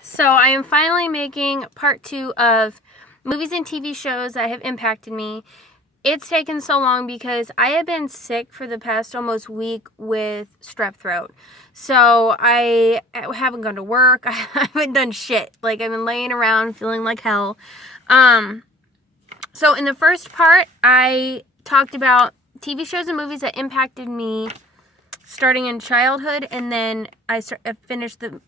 So I am finally making part 2 of movies and TV shows that have impacted me. It's taken so long because I have been sick for the past almost week with strep throat. So I haven't gone to work. I haven't done shit. Like, I've been laying around feeling like hell. So in the first part, I talked about TV shows and movies that impacted me starting in childhood, and then I finished the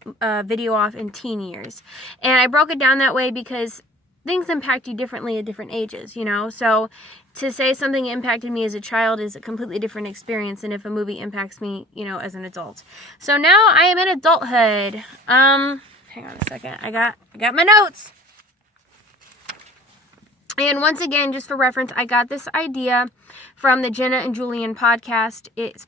video off in teen years. And I broke it down that way because things impact you differently at different ages, you know? So to say something impacted me as a child is a completely different experience than if a movie impacts me, you know, as an adult. So now I am in adulthood. Hang on a second. I got my notes. And once again, just for reference, I got this idea from the Jenna and Julian podcast. It's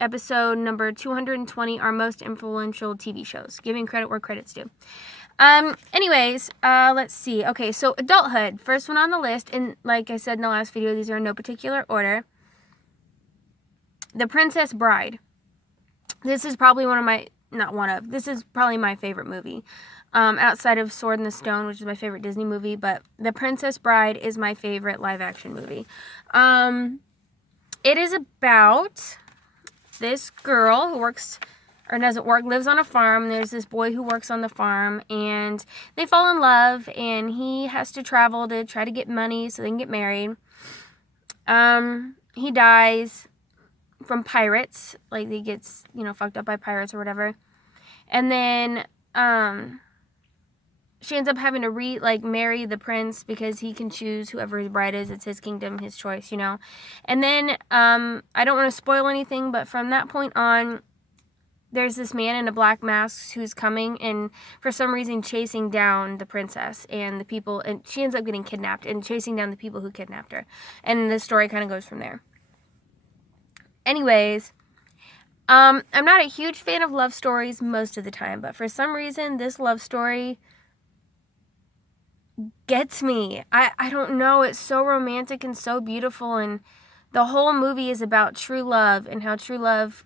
episode number 220, our most influential TV shows. Giving credit where credit's due. Anyways, let's see. Okay, so adulthood, first one on the list, and like I said in the last video, these are in no particular order. The Princess Bride. This is probably this is probably my favorite movie. Outside of Sword in the Stone, which is my favorite Disney movie, but The Princess Bride is my favorite live-action movie. It is about this girl who lives on a farm. There's this boy who works on the farm, and they fall in love, and he has to travel to try to get money so they can get married. He dies from pirates, like he gets, fucked up by pirates or whatever. And then, she ends up having to marry the prince because he can choose whoever his bride is. It's his kingdom, his choice, And then, I don't want to spoil anything, but from that point on, there's this man in a black mask who's coming and for some reason chasing down the princess and the people, and she ends up getting kidnapped and chasing down the people who kidnapped her. And the story kind of goes from there. Anyways, I'm not a huge fan of love stories most of the time, but for some reason, this love story gets me. I don't know. It's so romantic and so beautiful, and the whole movie is about true love and how true love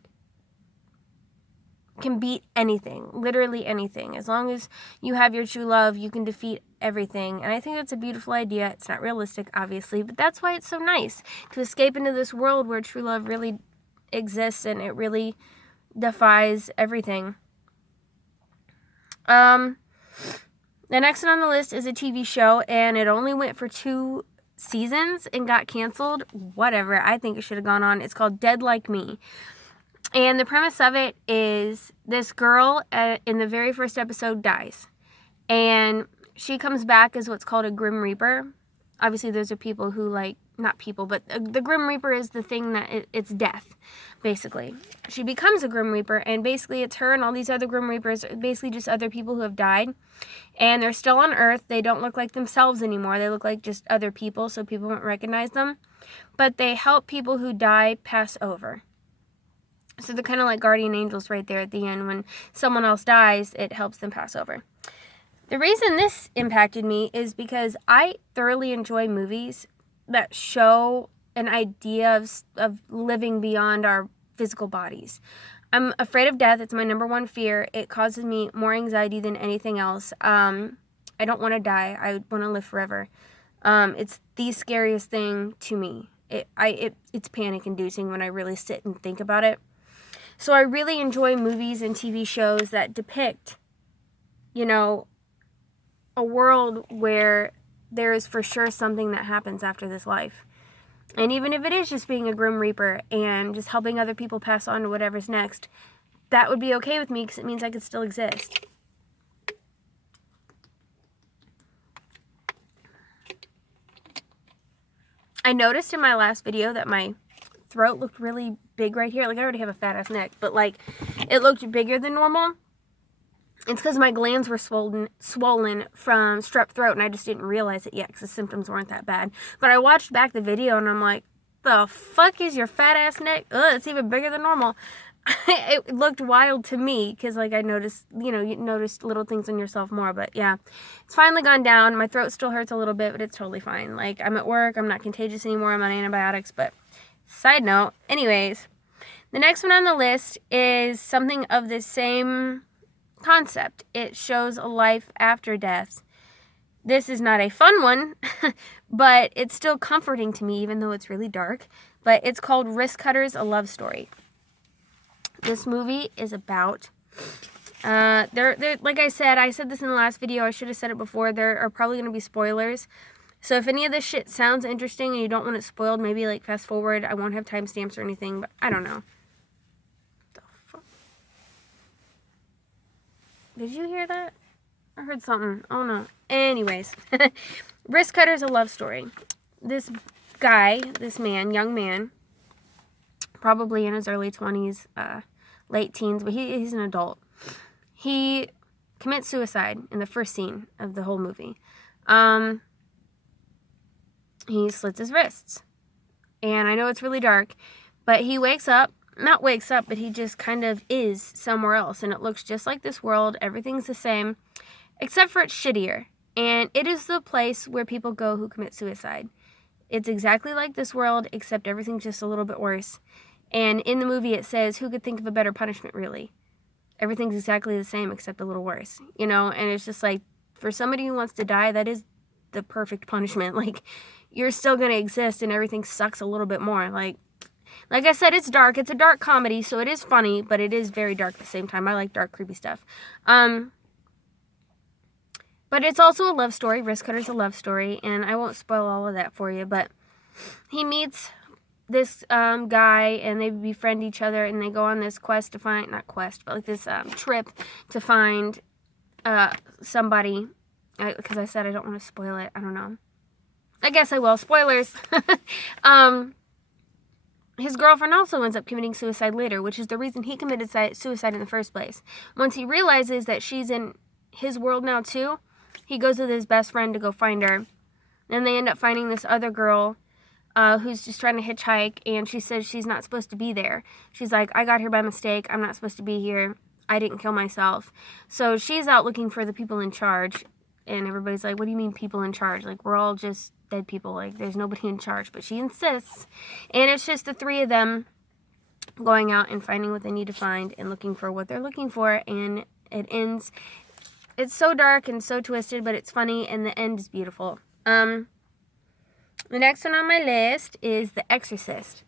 can beat anything, literally anything. As long as you have your true love, you can defeat everything. And I think that's a beautiful idea. It's not realistic, obviously, but that's why it's so nice to escape into this world where true love really exists and it really defies everything. The next one on the list is a TV show, and it only went for 2 seasons and got canceled. Whatever. I think it should have gone on. It's called Dead Like Me. And the premise of it is this girl in the very first episode dies. And she comes back as what's called a Grim Reaper. Obviously, those are people who not people, but the Grim Reaper is the thing that it's death, basically. She becomes a Grim Reaper, and basically it's her and all these other Grim Reapers, basically just other people who have died. And they're still on Earth. They don't look like themselves anymore. They look like just other people, so people won't recognize them. But they help people who die pass over. So they're kind of like guardian angels right there at the end. When someone else dies, it helps them pass over. The reason this impacted me is because I thoroughly enjoy movies that show an idea of living beyond our physical bodies. I'm afraid of death. It's my number one fear. It causes me more anxiety than anything else. I don't want to die. I want to live forever. It's the scariest thing to me. It's panic-inducing when I really sit and think about it. So I really enjoy movies and TV shows that depict, a world where there is for sure something that happens after this life. And even if it is just being a Grim Reaper and just helping other people pass on to whatever's next, that would be okay with me because it means I could still exist. I noticed in my last video that my throat looked really big right here. I already have a fat ass neck, but it looked bigger than normal. It's because my glands were swollen from strep throat, and I just didn't realize it yet because the symptoms weren't that bad. But I watched back the video, and I'm like, the fuck is your fat ass neck? Ugh, it's even bigger than normal. It looked wild to me because I noticed, you noticed little things on yourself more. But yeah, it's finally gone down. My throat still hurts a little bit, but it's totally fine. I'm at work. I'm not contagious anymore. I'm on antibiotics, but side note. Anyways, the next one on the list is something of the same concept. It shows a life after death. This is not a fun one, but it's still comforting to me, even though it's really dark. But it's called Risk Cutters, A Love Story. This movie is about, like I said this in the last video, I should have said it before, there are probably going to be spoilers. So if any of this shit sounds interesting and you don't want it spoiled, maybe like fast forward. I won't have timestamps or anything, but I don't know. What the fuck? Did you hear that? I heard something. Oh no. Anyways. Risk Cutters, A Love Story. This guy, this man, young man, probably in his early 20s, late teens, but he's an adult. He commits suicide in the first scene of the whole movie. He slits his wrists. And I know it's really dark, but he but he just kind of is somewhere else. And it looks just like this world. Everything's the same, except for it's shittier. And it is the place where people go who commit suicide. It's exactly like this world, except everything's just a little bit worse. And in the movie it says, who could think of a better punishment, really? Everything's exactly the same, except a little worse. You know, and it's just like, for somebody who wants to die, that is the perfect punishment. Like, you're still going to exist and everything sucks a little bit more. Like I said, it's dark. It's a dark comedy, so it is funny, but it is very dark at the same time. I like dark, creepy stuff. But it's also a love story. Risk Cutter's a love story, and I won't spoil all of that for you, but he meets this guy, and they befriend each other, and they go on this quest to find, not quest, but like this trip to find somebody, because I said I don't want to spoil it. I don't know. I guess I will. Spoilers. His girlfriend also ends up committing suicide later, which is the reason he committed suicide in the first place. Once he realizes that she's in his world now too, he goes with his best friend to go find her. And they end up finding this other girl who's just trying to hitchhike, and she says she's not supposed to be there. She's like, I got here by mistake. I'm not supposed to be here. I didn't kill myself. So she's out looking for the people in charge, and everybody's like, what do you mean people in charge? Like, we're all just dead people. Like, there's nobody in charge. But she insists. And it's just the three of them going out and finding what they need to find and looking for what they're looking for. And it ends. It's so dark and so twisted, but it's funny, and the end is beautiful. The next one on my list is The Exorcist.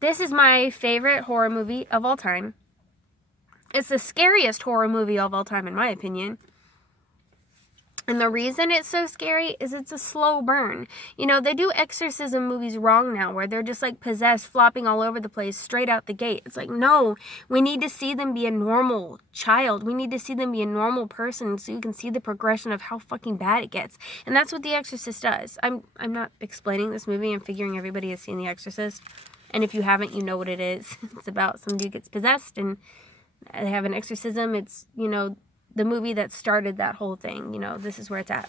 This is my favorite horror movie of all time. It's the scariest horror movie of all time, in my opinion. And the reason it's so scary is it's a slow burn. You know, they do exorcism movies wrong now, where they're just like possessed, flopping all over the place straight out the gate. It's like, no, we need to see them be a normal child. We need to see them be a normal person so you can see the progression of how fucking bad it gets. And that's what The Exorcist does. I'm not explaining this movie. I'm figuring everybody has seen The Exorcist. And if you haven't, you know what it is. It's about somebody who gets possessed and they have an exorcism. It's, you know, the movie that started that whole thing. You know, this is where it's at.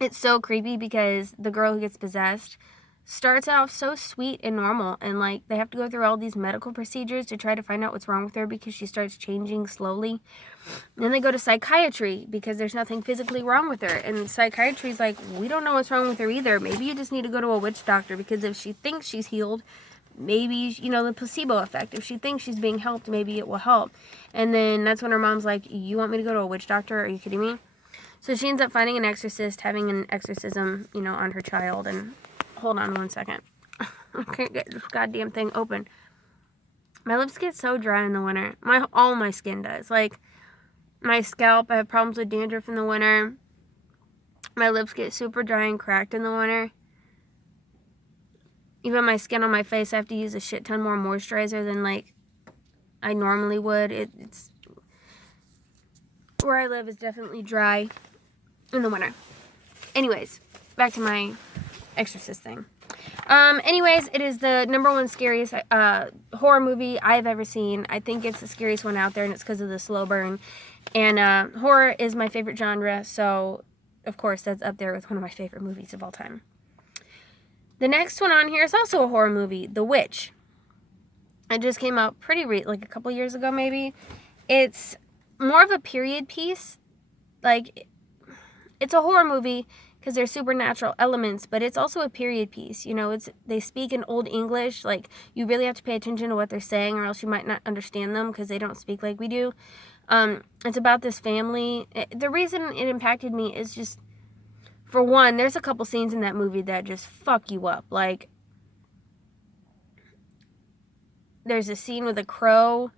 It's so creepy because the girl who gets possessed starts off so sweet and normal, and like they have to go through all these medical procedures to try to find out what's wrong with her because she starts changing slowly. Then they go to psychiatry because there's nothing physically wrong with her, and psychiatry's like, we don't know what's wrong with her either. Maybe you just need to go to a witch doctor, because if she thinks she's healed, maybe, you know, the placebo effect. If she thinks she's being helped, maybe it will help. And then that's when her mom's like, you want me to go to a witch doctor? Are you kidding me? So she ends up finding an exorcist, having an exorcism, you know, on her child. And hold on one second. I can't get this goddamn thing open. My lips get so dry in the winter. All my skin does. Like, my scalp, I have problems with dandruff in the winter. My lips get super dry and cracked in the winter. Even my skin on my face, I have to use a shit ton more moisturizer than, like, I normally would. It's where I live is definitely dry in the winter. Anyways, back to my exorcist thing. Anyways, it is the #1 scariest horror movie I've ever seen. I think it's the scariest one out there, and it's because of the slow burn. And horror is my favorite genre, so of course that's up there with one of my favorite movies of all time. The next one on here is also a horror movie, The Witch. It just came out like a couple years ago, maybe. It's more of a period piece. Like, it's a horror movie because there's supernatural elements, but it's also a period piece. You know, they speak in Old English. Like, you really have to pay attention to what they're saying, or else you might not understand them because they don't speak like we do. It's about this family. The reason it impacted me is just, for one, there's a couple scenes in that movie that just fuck you up. Like, there's a scene with a crow,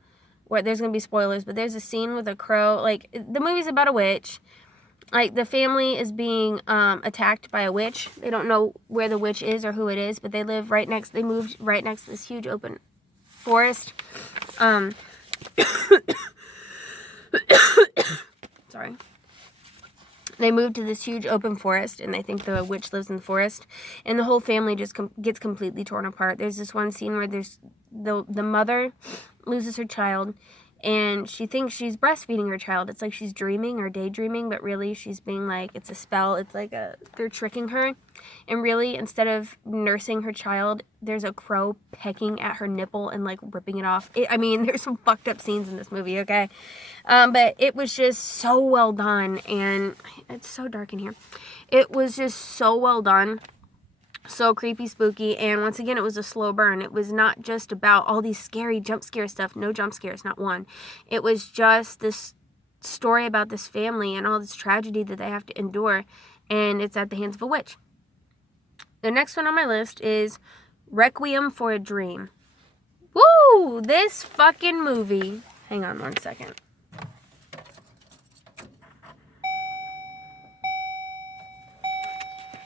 where there's going to be spoilers, but there's a scene with a crow. Like, the movie's about a witch. Like, the family is being attacked by a witch. They don't know where the witch is or who it is, but they moved right next to this huge open forest. Sorry. They moved to this huge open forest, and they think the witch lives in the forest, and the whole family just gets completely torn apart. There's this one scene where there's the mother loses her child, and she thinks she's breastfeeding her child. It's like she's dreaming or daydreaming, but really she's being like, it's a spell. It's like they're tricking her. And really, instead of nursing her child, there's a crow pecking at her nipple and like ripping it off. There's some fucked up scenes in this movie, okay? But it was just so well done, and it's so dark in here. It was just so well done. So creepy, spooky, and once again, it was a slow burn. It was not just about all these scary jump scare stuff. No jump scares, not one. It was just this story about this family and all this tragedy that they have to endure, and it's at the hands of a witch. The next one on my list is Requiem for a Dream. Woo! This fucking movie. Hang on one second.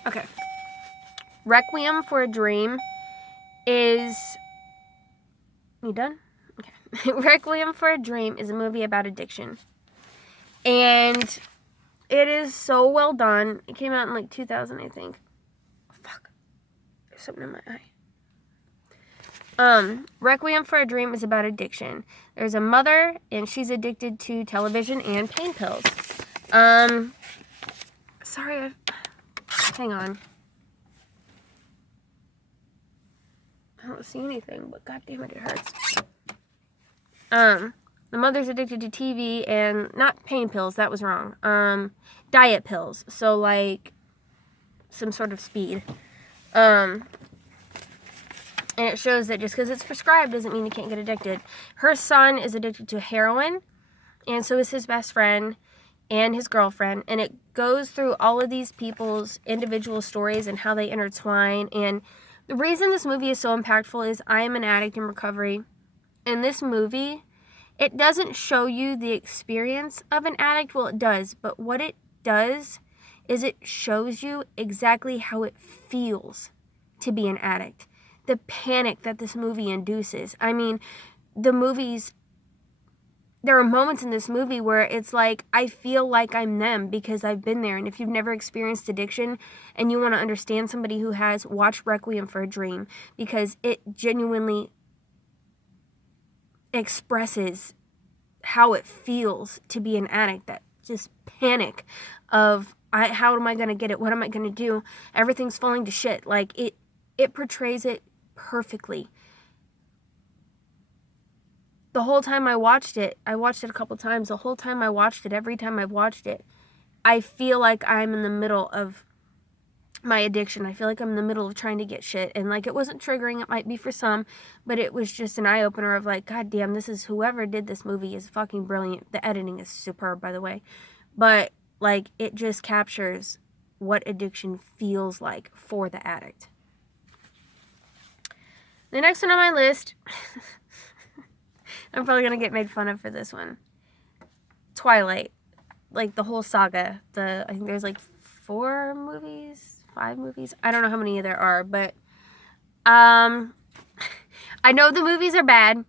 Okay. Requiem for a Dream is... You done? Okay. Requiem for a Dream is a movie about addiction. And it is so well done. It came out in like 2000, I think. Fuck. There's something in my eye. Requiem for a Dream is about addiction. There's a mother, and she's addicted to television and pain pills. Sorry, hang on. I don't see anything, but god damn it hurts. The mother's addicted to TV and not pain pills, that was wrong. Diet pills. So like some sort of speed. And it shows that just because it's prescribed doesn't mean you can't get addicted. Her son is addicted to heroin, and so is his best friend and his girlfriend. And it goes through all of these people's individual stories and how they intertwine. And the reason this movie is so impactful is I am an addict in recovery. In this movie, it doesn't show you the experience of an addict. Well, it does. But what it does is it shows you exactly how it feels to be an addict. The panic that this movie induces. I mean, there are moments in this movie where it's like, I feel like I'm them because I've been there. And if you've never experienced addiction and you want to understand somebody who has, watch Requiem for a Dream, because it genuinely expresses how it feels to be an addict. That just panic of, how am I going to get it? What am I going to do? Everything's falling to shit. Like, it portrays it perfectly. The whole time I watched it a couple times. The whole time I watched it, every time I've watched it, I feel like I'm in the middle of my addiction. I feel like I'm in the middle of trying to get shit. And like, it wasn't triggering. It might be for some, but it was just an eye-opener of like, god damn, whoever did this movie is fucking brilliant. The editing is superb, by the way. But like, it just captures what addiction feels like for the addict. The next one on my list, I'm probably going to get made fun of for this one. Twilight. Like, the whole saga. I think there's like 5 movies. I don't know how many there are, but I know the movies are bad.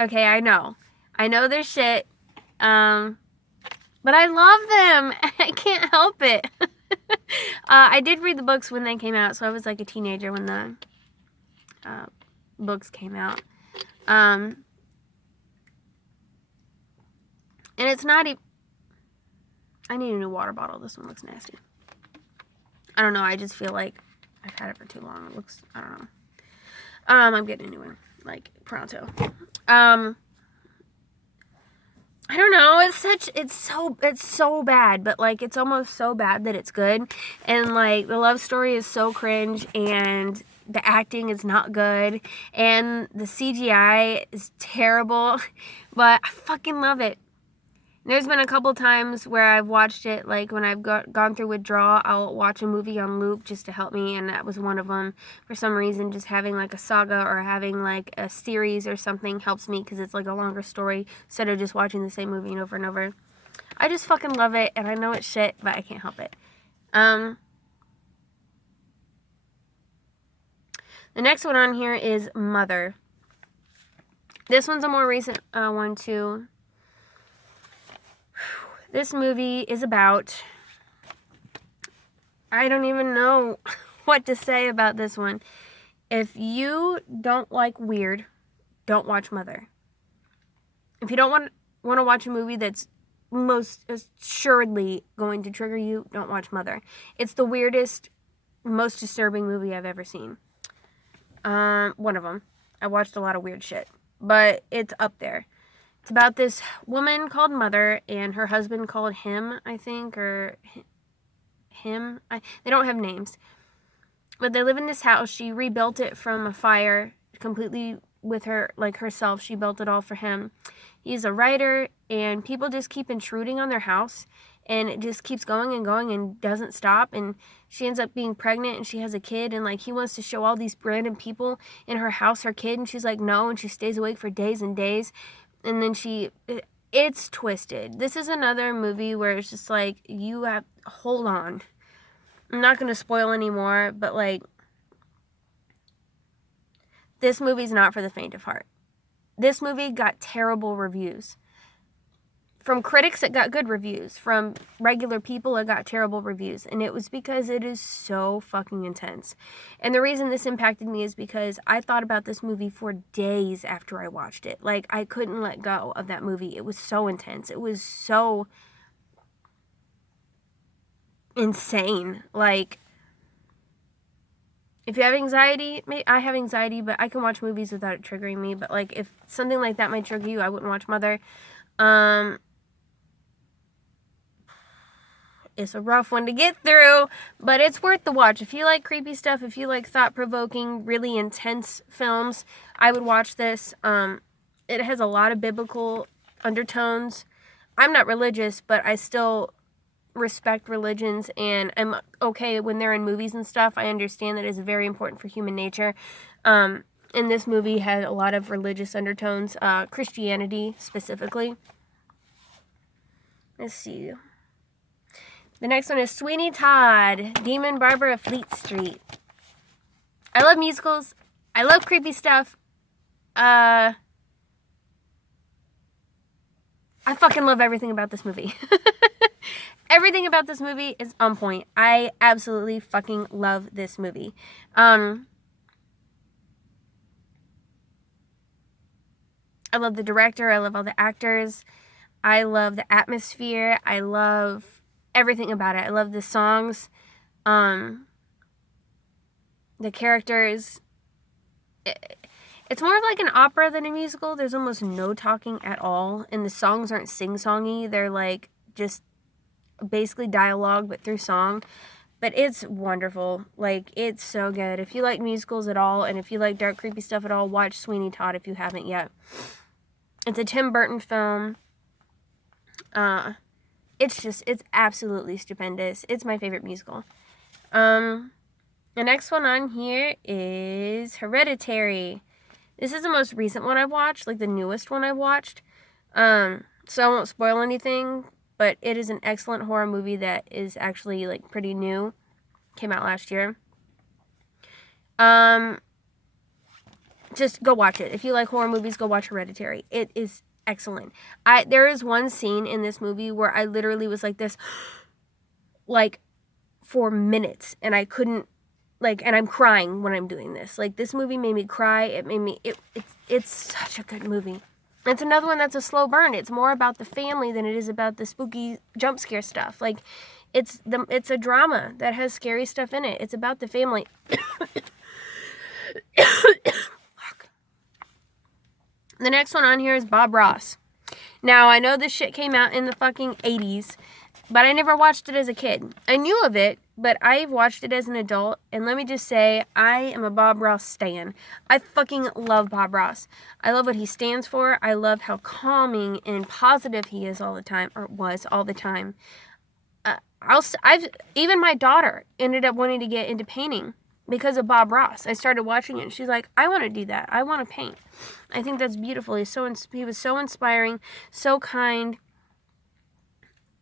Okay, I know they're shit. But I love them. I can't help it. I did read the books when they came out, so I was like a teenager when the books came out. And it's not even... I need a new water bottle. This one looks nasty. I don't know. I just feel like I've had it for too long. It looks... I don't know. I'm getting a new one. Like, pronto. I don't know, it's so bad, but like it's almost so bad that it's good. And like the love story is so cringe, and the acting is not good, and the CGI is terrible, but I fucking love it. There's been a couple times where I've watched it, like when I've gone through withdrawal, I'll watch a movie on loop just to help me, and that was one of them. For some reason, just having like a saga or having like a series or something helps me because it's like a longer story instead of just watching the same movie over and over. I just fucking love it, and I know it's shit, but I can't help it. The next one on here is Mother. This one's a more recent one too. This movie is about... I don't even know what to say about this one. If you don't like weird, don't watch Mother. If you don't want to watch a movie that's most assuredly going to trigger you, don't watch Mother. It's the weirdest, most disturbing movie I've ever seen. One of them. I watched a lot of weird shit, but it's up there. It's about this woman called Mother and her husband called Him, I think, or Him. They don't have names. But they live in this house. She rebuilt it from a fire completely with her, like herself. She built it all for him. He's a writer, and people just keep intruding on their house, and it just keeps going and going and doesn't stop. And she ends up being pregnant, and she has a kid, and like he wants to show all these random people in her house her kid, and she's like, no, and she stays awake for days and days. And then it's twisted. This is another movie where it's just like, you have, hold on. I'm not going to spoil anymore, but like, this movie's not for the faint of heart. This movie got terrible reviews. From critics, it got good reviews. From regular people, it got terrible reviews. And it was because it is so fucking intense. And the reason this impacted me is because I thought about this movie for days after I watched it. Like, I couldn't let go of that movie. It was so intense. It was so insane. Like, if you have anxiety, I have anxiety, but I can watch movies without it triggering me. But, like, if something like that might trigger you, I wouldn't watch Mother. It's a rough one to get through, but it's worth the watch. If you like creepy stuff, if you like thought-provoking, really intense films, I would watch this. It has a lot of biblical undertones. I'm not religious, but I still respect religions, and I'm okay when they're in movies and stuff. I understand that it's very important for human nature. And this movie had a lot of religious undertones, Christianity specifically. Let's see. The next one is Sweeney Todd, Demon Barber of Fleet Street. I love musicals. I love creepy stuff. I fucking love everything about this movie. Everything about this movie is on point. I absolutely fucking love this movie. I love the director. I love all the actors. I love the atmosphere. I love everything about it. I love the songs, the characters. It's more of like an opera than a musical. There's almost no talking at all, and the songs aren't sing-songy. They're like just basically dialogue, but through song. But it's wonderful. Like, it's so good. If you like musicals at all, and if you like dark, creepy stuff at all, watch Sweeney Todd if you haven't yet. It's a Tim Burton film. It's absolutely stupendous. It's my favorite musical. The next one on here is Hereditary. This is the most recent one I've watched, like the newest one I've watched. So I won't spoil anything, but it is an excellent horror movie that is actually like pretty new. Came out last year. Just go watch it. If you like horror movies, go watch Hereditary. It is excellent. There is one scene in this movie where I literally was like this, like, for minutes, and I couldn't, like, and I'm crying when I'm doing this. Like, this movie made me cry. It made me, it's such a good movie. It's another one that's a slow burn. It's more about the family than it is about the spooky jump scare stuff. Like, it's a drama that has scary stuff in it. It's about the family. The next one on here is Bob Ross. Now, I know this shit came out in the fucking 80s, but I never watched it as a kid. I knew of it, but I've watched it as an adult, and let me just say, I am a Bob Ross stan. I fucking love Bob Ross. I love what he stands for. I love how calming and positive he is all the time, or was all the time. Even my daughter ended up wanting to get into painting because of Bob Ross. I started watching it, and she's like, I want to do that. I want to paint. I think that's beautiful. He was so inspiring, so kind,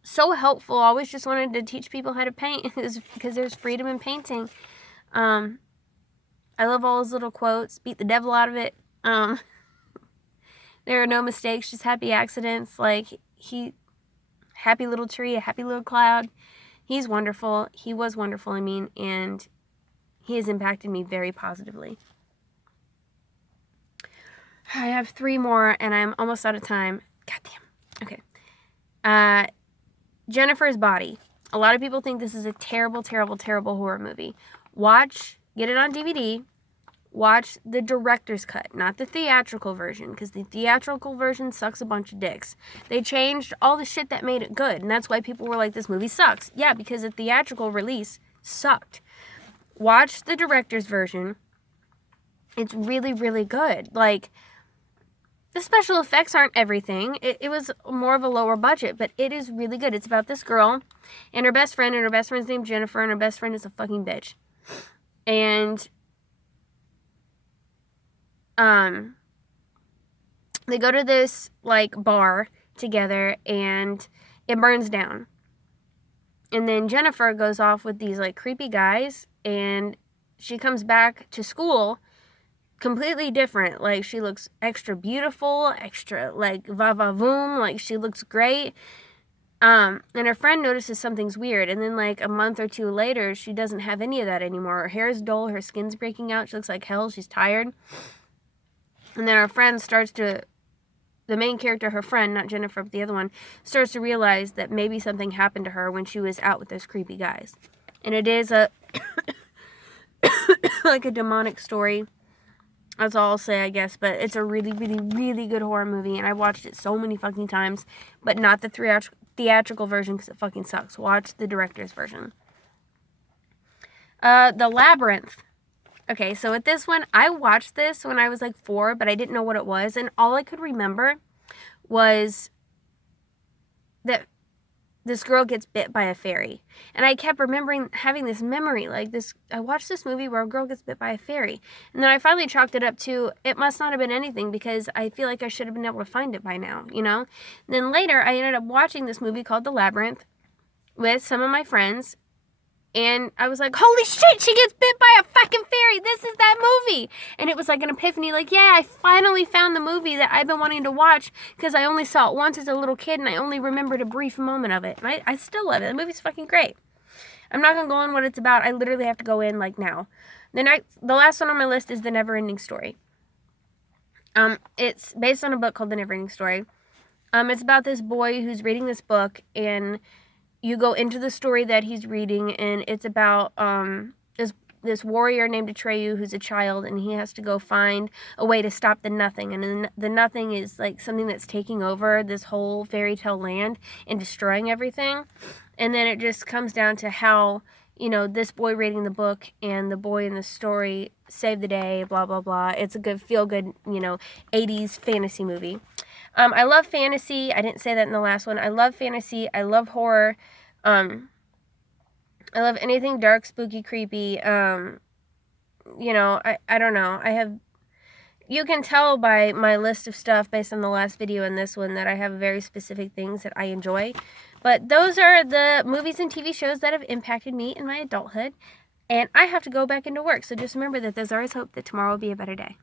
so helpful. Always just wanted to teach people how to paint because there's freedom in painting. I love all his little quotes. Beat the devil out of it. There are no mistakes, just happy accidents. Like, happy little tree, a happy little cloud. He's wonderful. He was wonderful, I mean, and he has impacted me very positively. I have 3 more, and I'm almost out of time. Goddamn. Okay. Jennifer's Body. A lot of people think this is a terrible, terrible, terrible horror movie. Get it on DVD. Watch the director's cut, not the theatrical version, because the theatrical version sucks a bunch of dicks. They changed all the shit that made it good, and that's why people were like, this movie sucks. Yeah, because the theatrical release sucked. Watch the director's version. It's really, really good. Like, the special effects aren't everything. It was more of a lower budget, but it is really good. It's about this girl and her best friend, and her best friend's named Jennifer, and her best friend is a fucking bitch. And they go to this, like, bar together, and it burns down. And then Jennifer goes off with these, like, creepy guys, and she comes back to school completely different. Like, she looks extra beautiful, extra, like, va-va-voom, like, she looks great. And her friend notices something's weird, and then, like, a month or 2 later, she doesn't have any of that anymore. Her hair is dull, her skin's breaking out, she looks like hell, she's tired. And then our friend the main character, her friend, not Jennifer, but the other one, starts to realize that maybe something happened to her when she was out with those creepy guys. And it is like a demonic story. That's all I'll say, I guess. But it's a really, really, really good horror movie. And I watched it so many fucking times. But not the theatrical version because it fucking sucks. Watch the director's version. The Labyrinth. Okay, so with this one, I watched this when I was like 4, but I didn't know what it was. And all I could remember was that this girl gets bit by a fairy. And I kept having this memory, like this, I watched this movie where a girl gets bit by a fairy. And then I finally chalked it up to, it must not have been anything because I feel like I should have been able to find it by now, you know? And then later, I ended up watching this movie called The Labyrinth with some of my friends. And I was like, holy shit, she gets bit by a fucking fairy. This is that movie. And it was like an epiphany. Like, yeah, I finally found the movie that I've been wanting to watch because I only saw it once as a little kid and I only remembered a brief moment of it. And I still love it. The movie's fucking great. I'm not going to go on what it's about. I literally have to go in like now. The last one on my list is The Neverending Story. It's based on a book called The Neverending Story. It's about this boy who's reading this book, and you go into the story that he's reading, and it's about this warrior named Atreyu who's a child, and he has to go find a way to stop the Nothing. And the Nothing is like something that's taking over this whole fairy tale land and destroying everything. And then it just comes down to how, you know, this boy reading the book and the boy in the story save the day, blah, blah, blah. It's a good, feel-good, you know, 80s fantasy movie. I love fantasy. I didn't say that in the last one. I love fantasy. I love horror. I love anything dark, spooky, creepy. You know, I don't know. You can tell by my list of stuff based on the last video and this one that I have very specific things that I enjoy. But those are the movies and TV shows that have impacted me in my adulthood. And I have to go back into work. So just remember that there's always hope that tomorrow will be a better day.